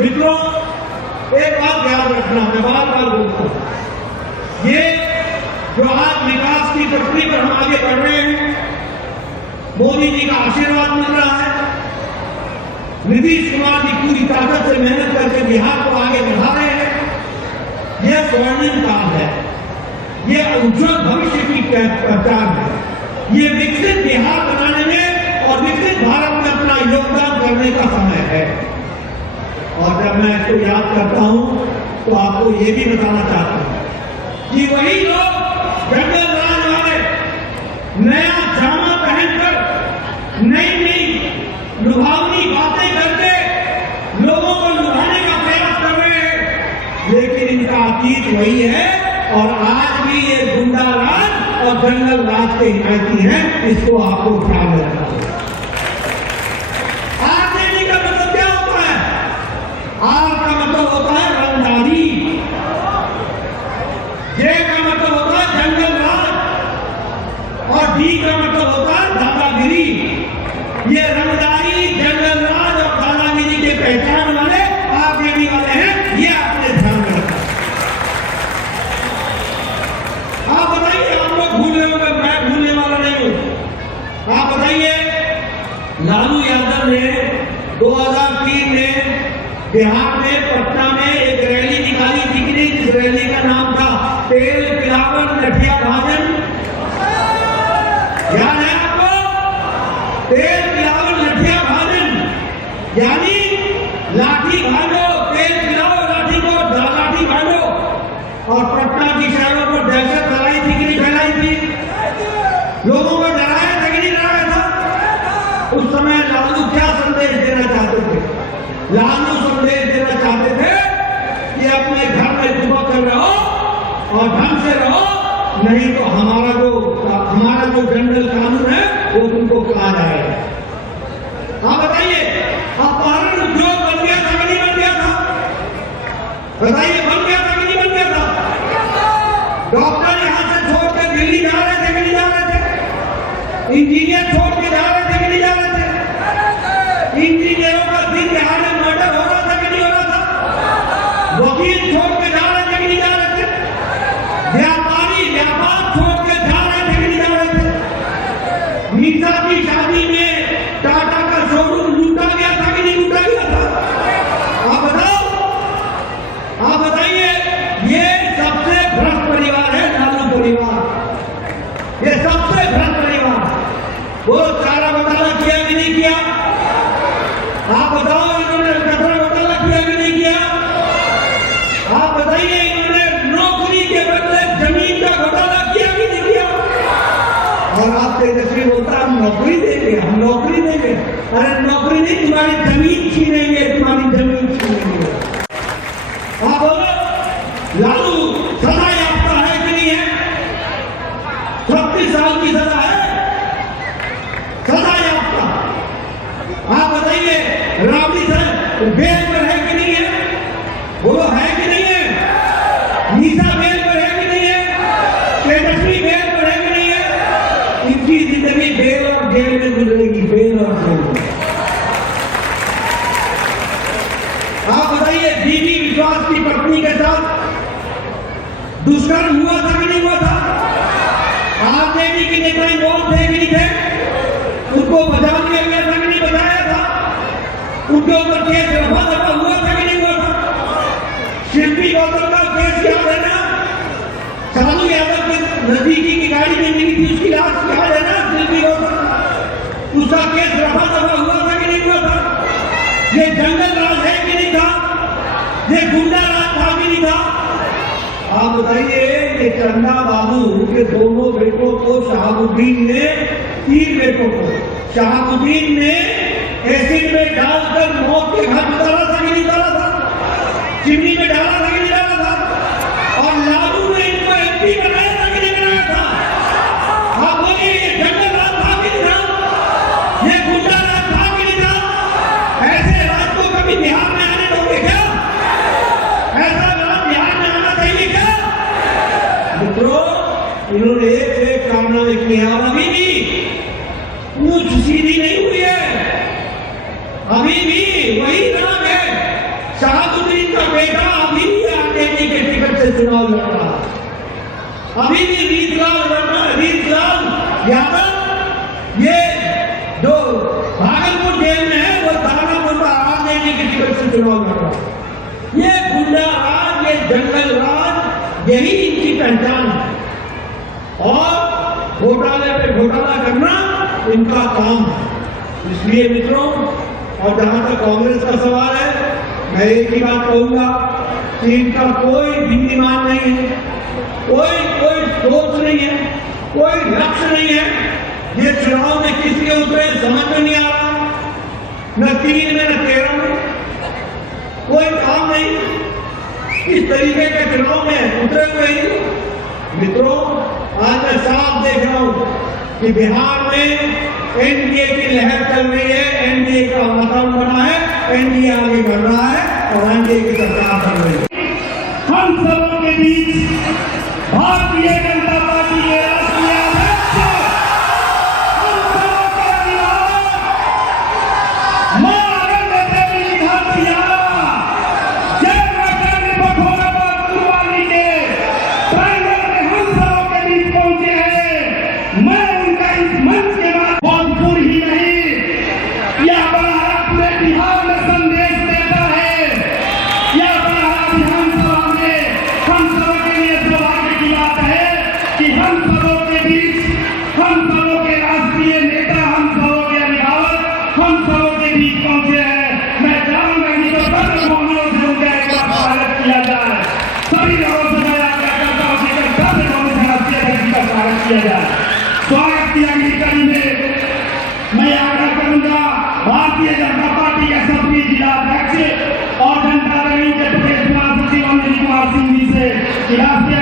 मित्रों, एक बात याद रखना, मैं बार बार बोलता हूं, ये जो आज विकास की पटरी पर हम आगे बढ़ रहे हैं, मोदी जी का आशीर्वाद मिल रहा है, नीतीश कुमार जी पूरी ताकत से मेहनत करके बिहार को आगे बढ़ा रहे हैं। यह स्वर्णिम काल है, यह उज्जवल भविष्य की पहचान है, ये विकसित बिहार बनाने में और विकसित भारत में अपना योगदान करने का समय है। और जब मैं इसको याद करता हूं तो आपको ये भी बताना चाहता हूं कि वही लोग जंगल राज वाले नया जामा पहनकर नई नई लुभावनी बातें करके लोगों को लुभाने का प्रयास कर रहे हैं, लेकिन इनका अतीत वही है और आज भी ये गुंडा राज और जंगल राज के हिमायती हैं। इसको आपको ख्याल रखना है। आर का मतलब होता है रंगदारी, जे का मतलब होता है जंगल राज और डी का मतलब होता है दादागिरी। ये रंगदारी, जंगल राज और दादागिरी के पहचान वाले आरजेडी वाले हैं, ये आपने ध्यान में रखा। आप बताइए, आप लोग भूले होंगे, मैं भूलने वाला नहीं हूं। आप बताइए, लालू यादव ने 2003 में बिहार में पटना में एक रैली निकाली थी कि नहीं, जिस रैली का नाम था तेल पिलावन लठिया भाजन। याद है आपको? तेल पिलावन लठिया भाजन, यानी लाठी भाजो, तेल पिलाओ लाठी को, लाठी भाजो। और पटना की शहरों को दहशत फैलाई थी कि नहीं फैलाई थी? लोगों को डराया था कि नहीं डराया था? उस समय लालू क्या संदेश देना चाहते थे? लालू संदेश देना चाहते थे कि अपने घर में दुआ कर रहो और ढंग से रहो, नहीं तो हमारा जो जनरल कानून है वो तुमको खा जाएगा। आप बताइए, अपहरण उद्योग बन गया था कि नहीं बन गया था? बताइए, बन गया था कि नहीं बन गया था? डॉक्टर यहां से छोड़ कर दिल्ली जा रहे थे कि नहीं जा रहे थे? इंजीनियर छोड़ के जा रहे थे कि नहीं जा रहे थे? इंजीनियरों का दिन दहाड़े मर्डर हो रहा था कि नहीं हो रहा था? वकील छोड़ के जा रहे थे कि नहीं जा रहे थे? व्यापारी व्यापार छोड़ के जा रहे थे कि नहीं जा रहे थे? मीसा की शादी में टाटा का शोरूम लूटा गया था कि नहीं लूटा गया था? आप बताओ, आप बताइए, ये सबसे भ्रष्ट परिवार है लालू परिवार, ये सबसे भ्रष्ट परिवार। वो चारा घोटाला किया कि नहीं किया? आप बताओ, इन्होंने कचरा घोटाला किया कि नहीं किया? आप बताइए, इन्होंने नौकरी के बदले जमीन का घोटाला किया कि नहीं किया? और आप तेजस्वी बोलता है हम नौकरी देंगे, हम नौकरी देंगे। अरे नौकरी नहीं, तुम्हारी जमीन छीनेंगे, तुम्हारी जमीन छीनेंगे। आप बोलो, लालू सजा याफ्ता है कि नहीं है? 36 साल की सजा है, सजा याफ्ता। आप बताइए, राबड़ी सर बेल पर है कि नहीं है? बोलो, है कि नहीं है? मीसा बेल पर है कि नहीं है? तेजस्वी बेल पर है कि नहीं है? इनकी जिंदगी बेल और जेल में गुजरेगी, बेल और जेल में। आप बताइए, दीदी विश्वास की पत्नी के साथ दुष्कर्म हुआ था कि नहीं हुआ था? आरजेडी के नेता इन्वॉल्व थे कि नहीं थे? उनको बचा लिया गया था कि नहीं बचाया था? उनके ऊपर केस रफा दफा हुआ था कि नहीं हुआ था? शिल्पी गौतम का केस याद है ना? लालू यादव के नजदीकी की गाड़ी में मिली थी, उसकी लाश याद है ना? शिल्पी गौतम, उसका केस रफा दफा हुआ था कि नहीं हुआ था? ये जंगल राज है कि नहीं था? ये गुंडा राज था कि नहीं था? आप बताइए, ये चंदा बाबू के दोनों बेटों को शहाबुद्दीन ने, 3 बेटों को शहाबुद्दीन ने एसिड में डालकर मौत के घाट उतारा था कि नहीं उतारा था? चिमनी में डाला था कि नहीं डाला था? और लालू ने इनको एमपी बनाया था कि नहीं बनाया था? आप बोलिए, ये जंगल राज था कि नहीं था? ये गुंडा राज था कि नहीं था? ऐसे राज को कभी बिहार में आने दोगे क्या? ऐसा राज बिहार में आना चाहिए क्या? मित्रों, इन्होंने एक कारनामे किए और अभी भी पूछ सीधी नहीं हुई है, अभी भी वही नाम है। बेटा अभी भी आरजेडी के टिकट से चुनाव लड़ रहा है। अभी भी रीतलाल यादव ये जो भागलपुर जेल में है वो दानापुर का आरजेडी के टिकट से चुनाव लड़ रहा है। ये गुंडा राज, ये जंगल राज, यही इनकी पहचान है और घोटाले पे घोटाला करना इनका काम है। इसलिए मित्रों, और जहां तक कांग्रेस का सवाल है, मैं एक ही बात कहूंगा कि इनका कोई भिन्नमान नहीं है, कोई सोच नहीं है, कोई लक्ष्य नहीं है। ये चुनाव में किसके उतरे समझ में नहीं आ रहा, न 3 में न 13 में, कोई काम नहीं। इस तरीके के चुनाव में उतरे हुए ही मित्रों, आज मैं साफ देख रहा हूं कि बिहार में एनडीए की लहर चल रही है, एनडीए का वातावरण बना है, एनडीए आगे बढ़ रहा है और एनडीए की सरकार बन रही है। हम सबों के बीच भारतीय जनता पार्टी के राष्ट्रीय अध्यक्ष हम सबों के अभिभावक मां गंगा देवी घाटिया जय माता बखोरा कुर्बानी के प्रांगण में हम सबों के बीच पहुंचे हैं। मैं उनका इस मंच के बाद भोजपुर ही नहीं, यह बड़ा पूरे बिहार में संदेश देता है। यह बड़ा विधानसभा में हम सबों के लिए सौभाग्य की बात है कि हम सबों के बीच हम सबों के राष्ट्रीय नेता, हम सबों के अभिभावक हम सबों के बीच पहुंचे हैं। मैं चाहूंगा कि तो सब मोहनों से उनका एक बार स्वागत किया जाए। सभी लोगों से मैं आग्रह करता हूं कि सब लोगों से राष्ट्रीय अध्यक्ष का स्वागत किया जाए। स्वागत की अगली कड़ी में मैं आग्रह करूंगा भारतीय जनता पार्टी के सभी जिला अध्यक्ष और जनता दल के प्रदेश महासचिव अनिल कुमार सिंह जी से कि राष्ट्रीय